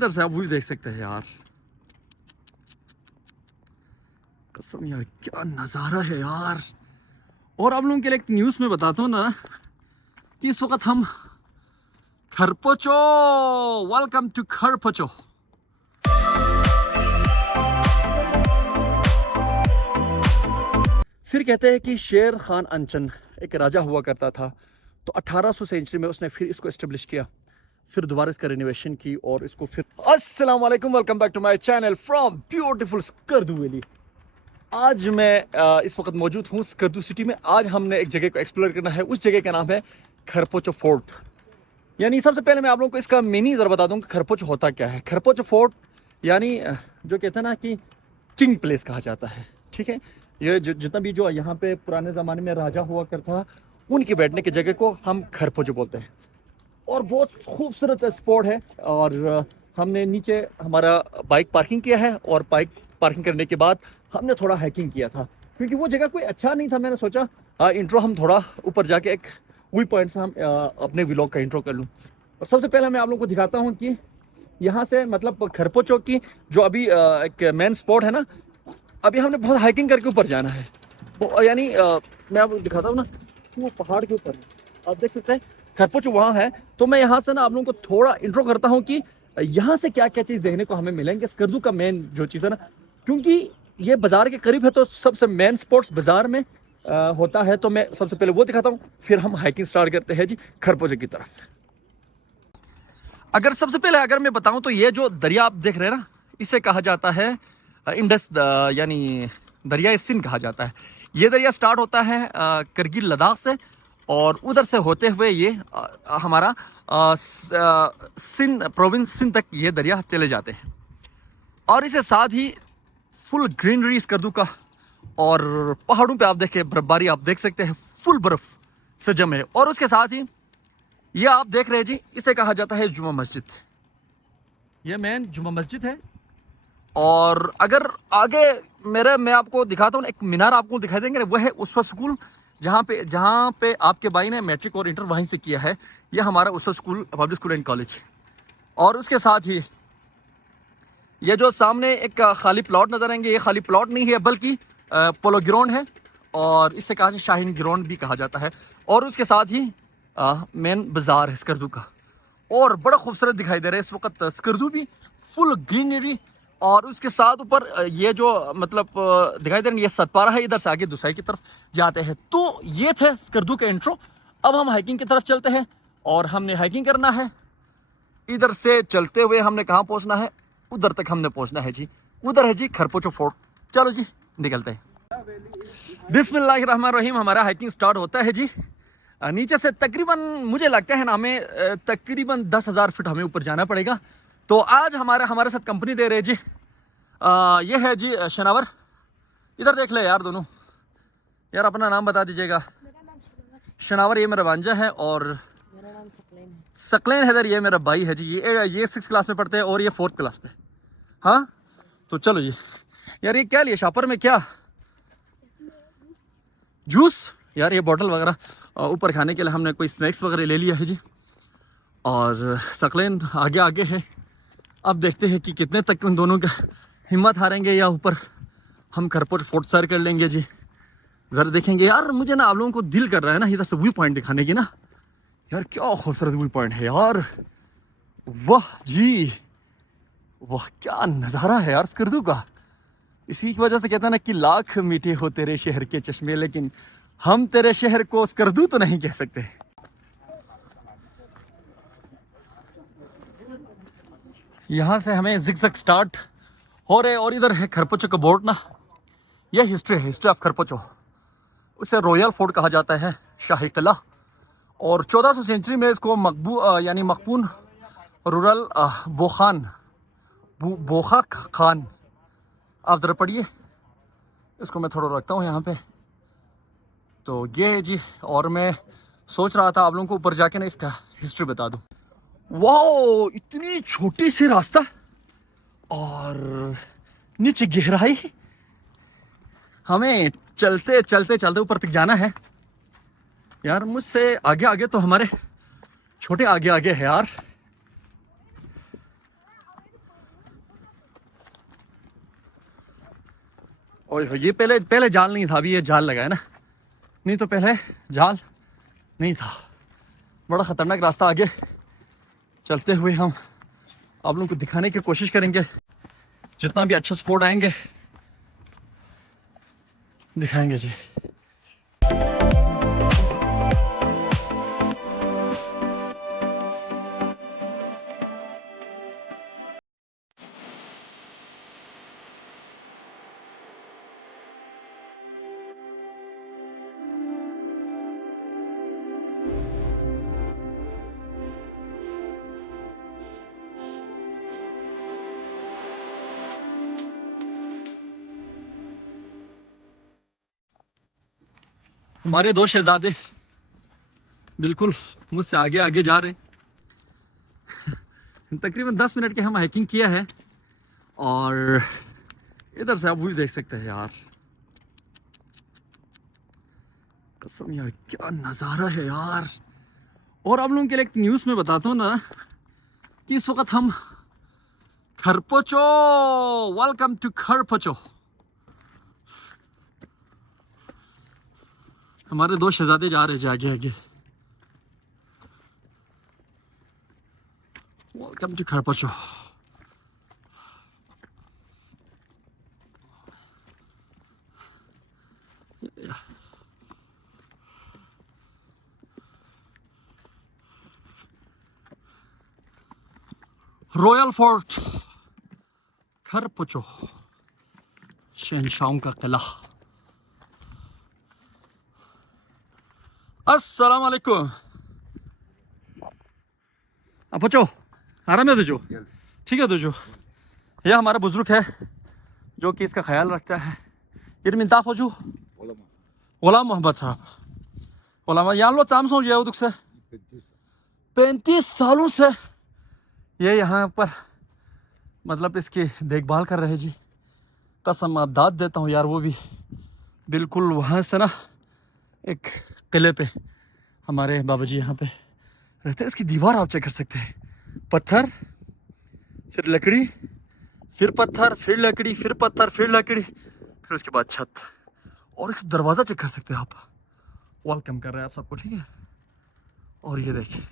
इधर से आप व्यू देख सकते हैं यार, कसम यार क्या नज़ारा है यार। और आप लोगों के लिए एक न्यूज़ में बताता हूँ ना कि इस वक्त हम खरपोचो, वेलकम टू खरपोचो। फिर कहते हैं कि शेर खान अंचन एक राजा हुआ करता था, तो 1800 सेंचुरी में उसने फिर इसको इस्टेब्लिश किया, फिर दोबारा इसका रिनोवेशन की और इसको फिर। अस्सलाम वालेकुम, welcome back to my channel from beautiful Skardu valley. आज मैं इस वक्त मौजूद हूँ स्कर्दू सिटी में। आज हमने एक जगह को एक्सप्लोर करना है, उस जगह का नाम है खरपोचो फोर्ट। यानी सबसे पहले मैं आप लोगों को इसका मीनिंग ज़रा बता दूँ कि खरपोचो होता क्या है। खरपोचो फोर्ट यानी जो कहते हैं ना कि किंग प्लेस कहा जाता है, ठीक है। ये जितना भी जो यहाँ पे पुराने ज़माने में राजा हुआ करता था, उनके बैठने की जगह को हम खरपोचो बोलते हैं। और बहुत खूबसूरत स्पॉट है। और हमने नीचे हमारा बाइक पार्किंग किया है और बाइक पार्किंग करने के बाद हमने थोड़ा हाइकिंग किया था, क्योंकि वो जगह कोई अच्छा नहीं था। मैंने सोचा इंट्रो हम थोड़ा ऊपर जाके एक व्यू पॉइंट से हम अपने व्लॉग का इंट्रो कर लूँ। और सबसे पहले मैं आप लोगों को दिखाता हूँ कि यहाँ से मतलब खरपोचो की जो अभी एक मेन स्पॉट है ना, अभी हमने बहुत हाइकिंग करके ऊपर जाना है। यानी मैं आपको दिखाता हूँ ना, वो पहाड़ के ऊपर आप देख सकते हैं खरपोचो वहाँ है। तो मैं यहाँ से ना आप लोगों को थोड़ा इंट्रो करता हूँ कि यहाँ से क्या क्या चीज़ देखने को हमें मिलेंगे। स्कर्दू का मेन जो चीज़ है ना, क्योंकि ये बाजार के करीब है, तो सबसे मेन स्पॉट्स बाजार में होता है। तो मैं सबसे पहले वो दिखाता हूँ, फिर हम हाइकिंग स्टार्ट करते हैं जी खरपोचो की तरफ। अगर सबसे पहले अगर मैं बताऊँ तो ये जो दरिया आप देख रहे हैं ना, इसे कहा जाता है इंडस, यानी दरिया सिंध कहा जाता है। ये दरिया स्टार्ट होता है करगिल लद्दाख से, और उधर से होते हुए ये हमारा सिंध प्रोविंस सिंध तक ये दरिया चले जाते हैं। और इसे साथ ही फुल ग्रीनरी स्कर्दू का, और पहाड़ों पे आप देखें बर्फबारी आप देख सकते हैं, फुल बर्फ से जमे। और उसके साथ ही ये आप देख रहे हैं जी, इसे कहा जाता है जुमा मस्जिद। ये मेन जुमा मस्जिद है। और अगर आगे मैं आपको दिखाता हूँ, एक मीनार आपको दिखाई देंगे, वह है उसवा स्कूल, जहाँ पे आपके भाई ने मैट्रिक और इंटर वहीं से किया है। यह हमारा Uswa school public school and college. और उसके साथ ही ये जो सामने एक खाली प्लॉट नजर आएंगे, ये खाली प्लॉट नहीं है बल्कि पोलो ग्राउंड है, और इसे कहा शाहीन ग्राउंड भी कहा जाता है। और उसके साथ ही मेन बाजार है स्कर्दू का, और बड़ा खूबसूरत दिखाई दे रहा है इस वक्त स्कर्दू भी, फुल ग्रीनरी। और उसके साथ ऊपर ये जो मतलब दिखाई दे रहा है, ये सतपारा है। इधर से आगे दुसाई की तरफ जाते हैं। तो ये थे स्कर्दू के इंट्रो। अब हम हाइकिंग की तरफ चलते हैं, और हमने हाइकिंग करना है। इधर से चलते हुए हमने कहाँ पहुँचना है, उधर तक हमने पहुँचना है जी। उधर है जी खरपोचो फोर्ट। चलो जी निकलते हैं। बिस्मिल्लाहिर्रहमानिर्रहीम। हमारा हाइकिंग स्टार्ट होता है जी नीचे से। तकरीबन मुझे लगता है ना हमें तकरीबन 10,000 फीट हमें ऊपर जाना पड़ेगा। तो आज हमारे साथ कंपनी दे रहे जी ये है जी शनावर। इधर देख ले यार दोनों, यार अपना नाम बता दीजिएगा। मेरा नाम शनावर ये मेरा भांजा है, और मेरा नाम सकलैन है। सकलैन हैदर ये मेरा भाई है जी। ये 6 क्लास में पढ़ते हैं और ये 4th क्लास में। हाँ तो चलो जी। यार ये क्या लिया शापर में, क्या जूस? यार ये बॉटल वगैरह ऊपर खाने के लिए हमने कोई स्नैक्स वगैरह ले लिया है जी। और सकलैन आगे आगे है। अब देखते हैं कि कितने तक उन दोनों का हिम्मत हारेंगे, या ऊपर हम खरपोचो फोर्ट सर कर लेंगे जी। ज़रा देखेंगे। यार मुझे ना आप लोगों को दिल कर रहा है ना इधर से व्यू पॉइंट दिखाने की ना। यार क्या खूबसूरत व्यू पॉइंट है यार, वाह जी वाह, क्या नज़ारा है यार स्कर्दू का। इसी की वजह से कहता है ना कि लाख मीठे हो तेरे शहर के चश्मे, लेकिन हम तेरे शहर को स्कर्दू तो नहीं कह सकते। यहाँ से हमें जिगजैग स्टार्ट हो रहे, और इधर है खरपोचो का बोर्ड ना। यह हिस्ट्री ऑफ खरपोचो। उसे रॉयल फोर्ट कहा जाता है, शाही किला। और 1400 सेंचुरी में इसको यानी मकबून रूरल बोखा खान, आप ज़रा पढ़िए। इसको मैं थोड़ा रखता हूँ यहाँ पे। तो ये है जी। और मैं सोच रहा था आप लोगों को ऊपर जाके ना इसका हिस्ट्री बता दूँ। वाओ, इतनी छोटी सी रास्ता और नीचे गहराई। हमें चलते चलते चलते ऊपर तक जाना है। यार मुझसे आगे आगे तो हमारे छोटे आगे आगे है यार। ओए ये पहले पहले जाल नहीं था, अभी ये जाल लगा है ना, नहीं तो पहले जाल नहीं था। बड़ा ख़तरनाक रास्ता, आगे चलते हुए हम आप लोगों को दिखाने की कोशिश करेंगे, जितना भी अच्छा स्पॉट आएंगे दिखाएंगे जी। हमारे दो शहजादे बिल्कुल मुझसे आगे आगे जा रहे हैं। तकरीबन 10 मिनट के हम हाइकिंग किया है और इधर से आप व्यू देख सकते हैं यार, कसम यार क्या नज़ारा है यार। और आप लोगों के लिए एक न्यूज़ में बताता हूँ ना कि इस वक्त हम खरपोचो, वेलकम टू खरपोचो। हमारे दो शहजादे जा रहे हैं आगे आगे। Welcome to Kharpocho. Royal fort Kharpocho, शहंशाहों का किला। अस्सलाम वालेकुम। अपोचो आराम है तुझो, ठीक है तुझो। यह हमारा बुजुर्ग है जो कि इसका ख्याल रखता है। इरमिंता फोजू गुलाम मोहम्मद साहब, गुलाम यहाँ लो चाम सो दुख से 35 सालों से ये यहाँ पर मतलब इसकी देखभाल कर रहे जी। कसम आप दाद देता हूँ यार, वो भी बिल्कुल वहाँ से ना एक किले पे हमारे बाबा जी यहाँ पे रहते हैं। इसकी दीवार आप चेक कर सकते हैं, पत्थर फिर लकड़ी फिर पत्थर फिर लकड़ी फिर पत्थर फिर लकड़ी फिर उसके बाद छत। और एक दरवाज़ा चेक कर सकते हैं आप, वेलकम कर रहे हैं आप सबको, ठीक है। और ये देखिए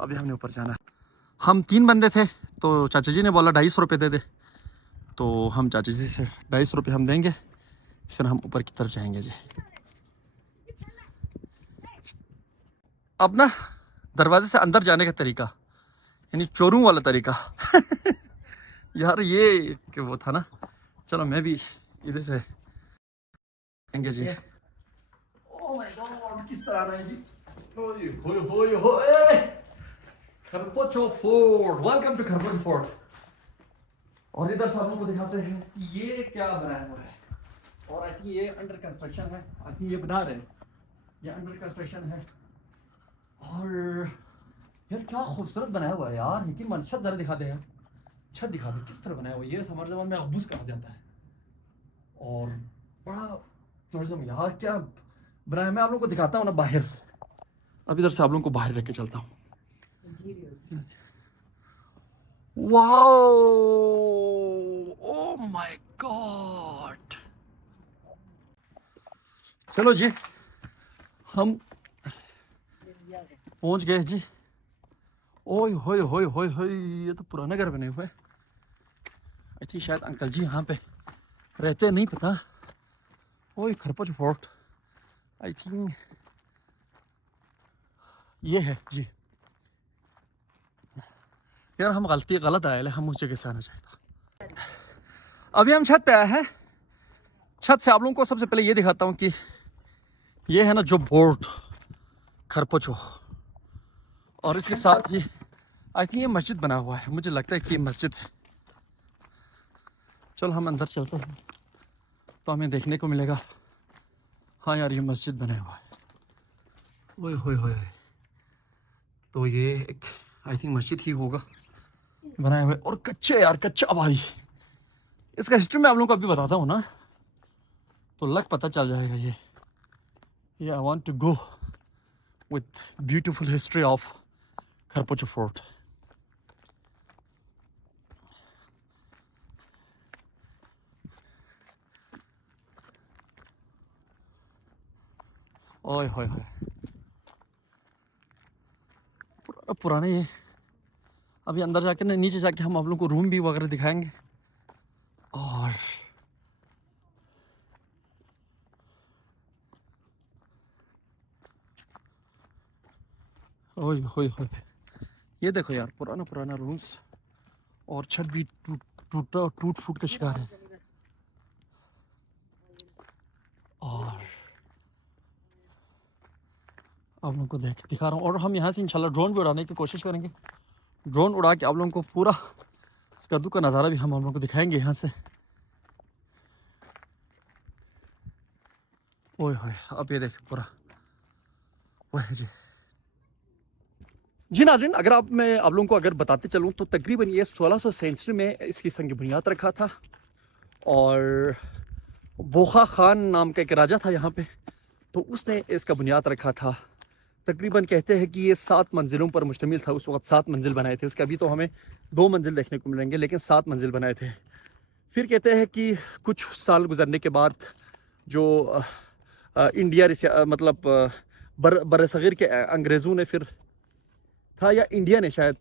अभी हमने ऊपर जाना है। हम 3 बंदे थे तो चाचा जी ने बोला 250 रुपये दे दे, तो हम चाचा जी से 250 रुपये हम देंगे, फिर हम ऊपर की तरफ जाएंगे जी। अब ना दरवाजे से अंदर जाने का तरीका यानी चोरों वाला तरीका यार ये कि वो था ना, चलो मैं भी इधर से आएंगे जी। ओह माय गॉड किस तरह रहा है जी। ओए होए होए होए, खरपोचो फोर्ट, वेलकम टू खरपोचो फोर्ट। और इधर से हम लोग को दिखाते हैं कि ये क्या बनाया हुआ है। और आई थिंक ये अंडर कंस्ट्रक्शन है, आई थिंक ये बना रहे हैं, ये अंडर कंस्ट्रक्शन है। और यार क्या खूबसूरत बनाया हुआ है यार, यकीन मान। छत जरा दिखा दे यार, छत दिखा दे किस तरह बनाया हुआ है। ये हमारे ज़माने में अबूस कहा जाता है। और बड़ा टूरिज्म यार क्या बनाया। मैं आप लोगों को दिखाता हूँ ना बाहर, अब इधर से आप लोगों को बाहर लेके चलता हूँ। Wow, oh my God. चलो जी हम पहुंच गए जी। ओए होए होए होए होए, ये तो पुराने घर बने हुए। आई थिंक शायद अंकल जी यहाँ पे रहते नहीं पता। ओए खरपोच फोर्ट आई थिंक ये है जी। यार हम गलत आए, हम उस जगह से आना चाहिए था। अभी हम छत पे आए हैं। छत से आप लोगों को सबसे पहले ये दिखाता हूँ कि ये है ना जो बोर्ड खरपोचो, और इसके साथ ही आई थिंक ये मस्जिद बना हुआ है, मुझे लगता है कि ये मस्जिद है। चलो हम अंदर चलते हैं तो हमें देखने को मिलेगा। हाँ यार ये मस्जिद बना हुआ है। ओए होए होए, तो ये एक आई थिंक मस्जिद ही होगा बनाए हुए। और कच्चे यार, कच्चा भाई। इसका हिस्ट्री मैं आप लोगों को अभी बताता हूँ ना तो लग पता चल जाएगा। ये I want to go with beautiful history of Kharpocho fort. ओए होए होए, पुराने ये। अभी अंदर जाके ना, नीचे जाके हम आप लोगों को रूम भी वगैरह दिखाएंगे। और ओए होए होए, ये देखो यार, पुराना पुराना रूम्स, और छत भी टूट फूट का शिकार है। और आप लोगों को दिखा रहा हूँ, और हम यहाँ से इंशाल्लाह ड्रोन भी उड़ाने की कोशिश करेंगे। ड्रोन उड़ा के आप लोगों को पूरा स्कर्दू का नज़ारा भी हम आप लोगों को दिखाएंगे यहाँ से। ओए होए, अब ये देखिए पूरा वो है जी। जी नाज़रीन, अगर मैं आप लोगों को अगर बताते चलूँ तो तकरीबन ये 1600 सेंचुरी में इसकी संग बुनियाद रखा था। और बोखा खान नाम का एक राजा था यहाँ पे, तो उसने इसका बुनियाद रखा था। तकरीबन कहते हैं कि ये 7 मंजिलों पर मुश्तमिल था। उस वक्त 7 मंजिल बनाए थे उसके, अभी तो हमें 2 मंजिल देखने को मिलेंगे, लेकिन 7 मंजिल बनाए थे। फिर कहते हैं कि कुछ साल गुजरने के बाद जो इंडिया मतलब बरसग़ीर के अंग्रेज़ों ने फिर था, या इंडिया ने शायद,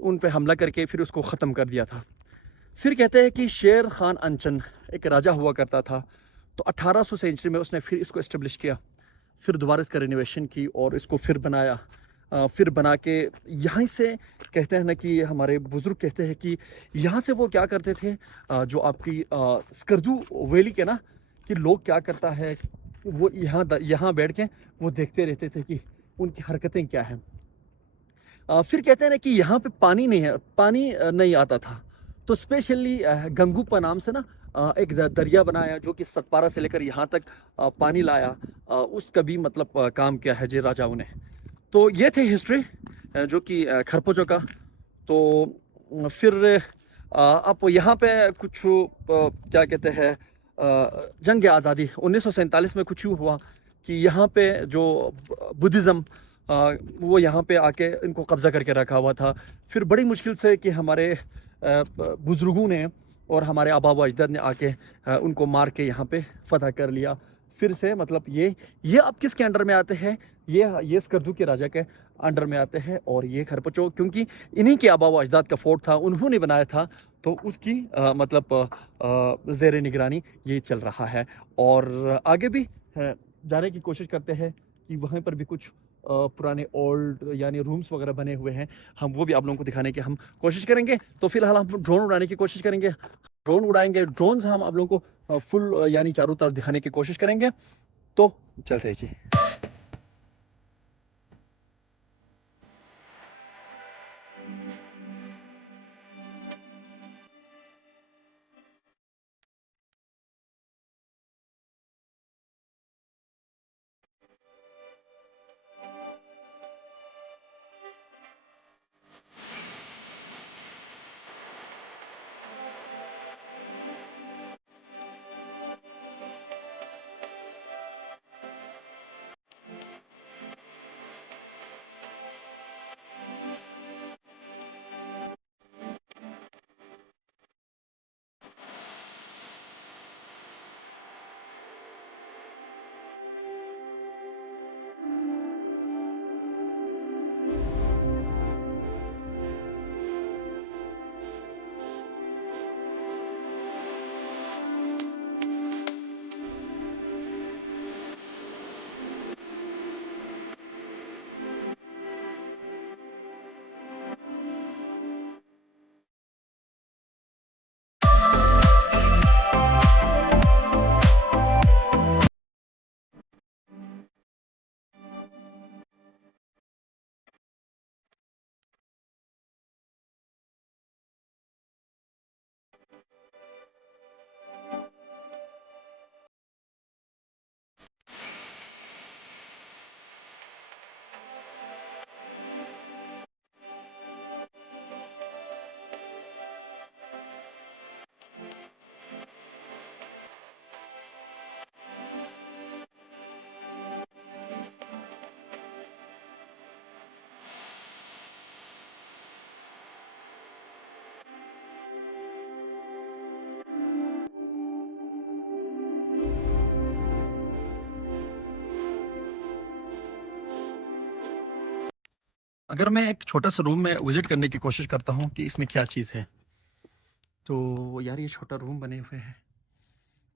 उन पे हमला करके फिर उसको ख़त्म कर दिया था। फिर कहते हैं कि शेर खान अंचन एक राजा हुआ करता था, तो 1800 सेंचुरी में उसने फिर इसको इस्टेब्लिश किया। फिर दोबारा इसका रिनोवेशन की और इसको फिर बनाया। फिर बना के यहाँ से कहते हैं ना कि हमारे बुज़ुर्ग कहते हैं कि यहाँ से वो क्या करते थे, जो आपकी स्कर्दू वैली के ना, कि लोग क्या करता है, वो यहाँ बैठ के वो देखते रहते थे कि उनकी हरकतें क्या हैं। फिर कहते हैं ना कि यहाँ पे पानी नहीं है, पानी नहीं आता था, तो स्पेशली गंगूपा नाम से ना एक दरिया बनाया, जो कि सतपारा से लेकर यहाँ तक पानी लाया। उसका भी मतलब काम किया है जी राजाओं ने। तो ये थे हिस्ट्री जो कि खरपोचो का। तो फिर आप यहाँ पे कुछ क्या कहते हैं, जंग आज़ादी 1947 में कुछ यूँ हुआ कि यहाँ पे जो बुद्धिज़्म, वो यहाँ पे आके इनको कब्ज़ा करके रखा हुआ था। फिर बड़ी मुश्किल से कि हमारे बुज़ुर्गों ने और हमारे आबा व अजदाद ने आके उनको मार के यहाँ पे फ़तह कर लिया। फिर से मतलब ये अब किसके अंडर में आते हैं, ये स्कर्दू के राजा के अंडर में आते हैं। और ये खरपचो क्योंकि इन्हीं के आबा व अजदाद का फोर्ट था, उन्होंने बनाया था, तो उसकी मतलब ज़ेर निगरानी ये चल रहा है। और आगे भी जाने की कोशिश करते हैं कि वहाँ पर भी कुछ पुराने ओल्ड यानी रूम्स वगैरह बने हुए हैं, हम वो भी आप लोगों को दिखाने की हम कोशिश करेंगे। तो फिलहाल हम ड्रोन उड़ाने की कोशिश करेंगे, ड्रोन उड़ाएंगे। ड्रोन से हम आप लोगों को फुल यानी चारों तरफ दिखाने की कोशिश करेंगे। तो चलते हैं जी। अगर मैं एक छोटा सा रूम में विजिट करने की कोशिश करता हूँ कि इसमें क्या चीज़ है, तो यार ये छोटा रूम बने हुए हैं,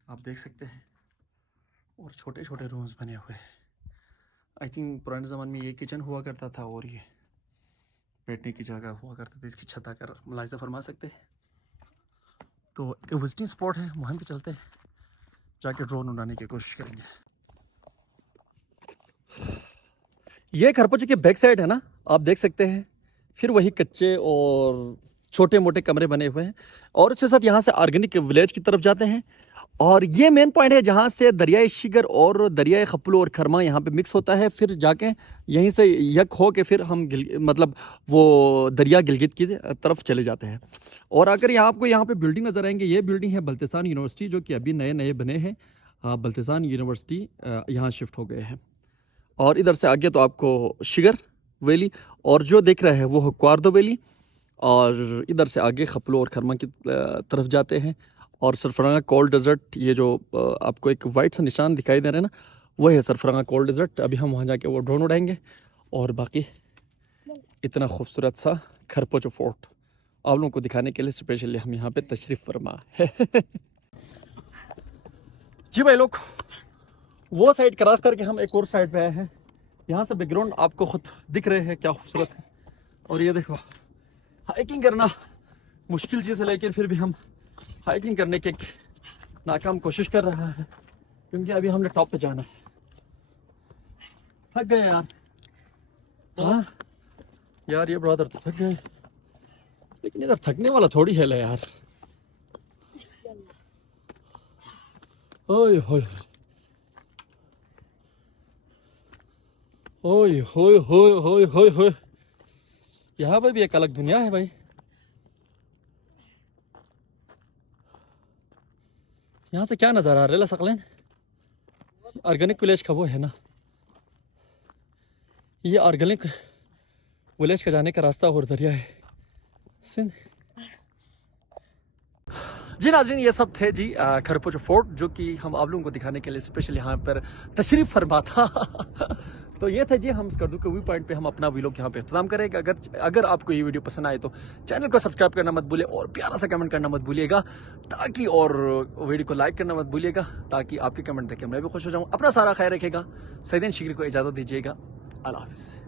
आप देख सकते हैं, और छोटे छोटे रूम्स बने हुए हैं। आई थिंक पुराने ज़माने में ये किचन हुआ करता था और ये बैठने की जगह हुआ करता था। इसकी छत आकर मुलाहिज़ा फरमा सकते हैं। तो एक विजिटिंग स्पॉट है, वहाँ पे चलते हैं, जाके ड्रोन उड़ाने की कोशिश करेंगे। ये खरपोचे की बैक साइड है ना, आप देख सकते हैं। फिर वही कच्चे और छोटे मोटे कमरे बने हुए हैं, और उसके साथ यहाँ से ऑर्गेनिक विलेज की तरफ जाते हैं। और ये मेन पॉइंट है जहाँ से दरियाई शिगर और दरियाई खपलू और खरमा यहाँ पे मिक्स होता है। फिर जाके यहीं से यक हो के फिर हम मतलब वो दरिया गिलगित की तरफ चले जाते हैं। और अगर यहाँ आपको यहाँ पे बिल्डिंग नज़र आएंगे, ये बिल्डिंग है बल्तिसान यूनिवर्सिटी, जो कि अभी नए नए बने हैं। बल्तिसान यूनिवर्सिटी यहाँ शिफ्ट हो गए हैं। और इधर से आगे तो आपको शिगर वैली, और जो देख रहे हैं वो क्वार्दो वैली। और इधर से आगे खपलो और खरमा की तरफ जाते हैं। और सरफराना कोल्ड डेजर्ट, ये जो आपको एक वाइट सा निशान दिखाई दे रहा है ना, वो है सरफराना कोल्ड डेजर्ट। अभी हम वहाँ जाके वो ड्रोन उड़ाएंगे। और बाकी इतना खूबसूरत सा खरपोचो फोर्ट आप लोगों को दिखाने के लिए स्पेशली हम यहाँ पे तशरीफ़ फरमा है। जी भाई लोग, वो साइड क्रॉस करके हम एक और साइड पे आए हैं। यहाँ से बैकग्राउंड आपको खुद दिख रहे हैं क्या खूबसूरत है। और ये देखो, हाइकिंग करना मुश्किल चीज़ है, लेकिन फिर भी हम हाइकिंग करने की नाकाम कोशिश कर रहा है, क्योंकि अभी हमने टॉप पे जाना है। थक गए यार। हाँ यार, ये ब्रदर तो थक गए, लेकिन इधर थकने वाला थोड़ी है यार। ओए होए ओए होए होए होए होए होए, यहाँ पर भी एक अलग दुनिया है भाई। यहाँ से क्या नज़ारा आ रहा है सकलेन, ऑर्गेनिक विलेज का वो है ना, ये ऑर्गेनिक विलेज का जाने का रास्ता और दरिया है सिंध। जी नाज़रीन, ये सब थे जी खरपोचो फोर्ट, जो कि हम आप लोगों को दिखाने के लिए स्पेशल यहाँ पर तशरीफ़ फरमा था। तो ये थे जी, हम स्कर्दू के व्यू पॉइंट पे हम अपना व्लॉग यहाँ पे इख्तिताम करेंगे। अगर आपको ये वीडियो पसंद आए तो चैनल को सब्सक्राइब करना मत भूलिए, और प्यारा सा कमेंट करना मत भूलिएगा, ताकि और वीडियो को लाइक करना मत भूलिएगा, ताकि आपके कमेंट देख के मैं भी खुश हो जाऊँ। अपना सारा ख्याल रखेगा। सईदीन शिकरी को इजाज़त दीजिएगा। अल्लाह हाफ़िज़।